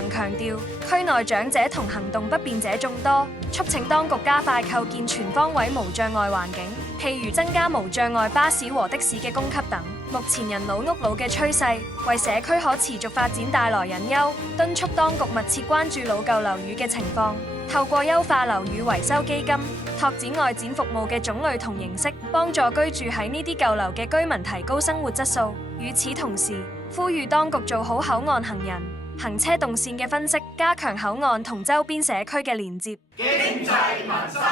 能強調，區內長者同行動不便者眾多，促請當局加快構建全方位無障礙環境，譬如增加無障礙巴士和的士嘅供給等。目前人老屋老嘅趨勢，為社區可持續發展帶來隱憂，敦促當局密切關注老舊樓宇嘅情況，透過優化樓宇維修基金，拓展外展服務嘅種類同形式，幫助居住喺呢啲舊樓嘅居民提高生活質素。與此同時，呼籲當局做好口岸行人、行車動線嘅分析，加強口岸同周邊社區嘅連接。經濟民生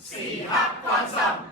時刻關心。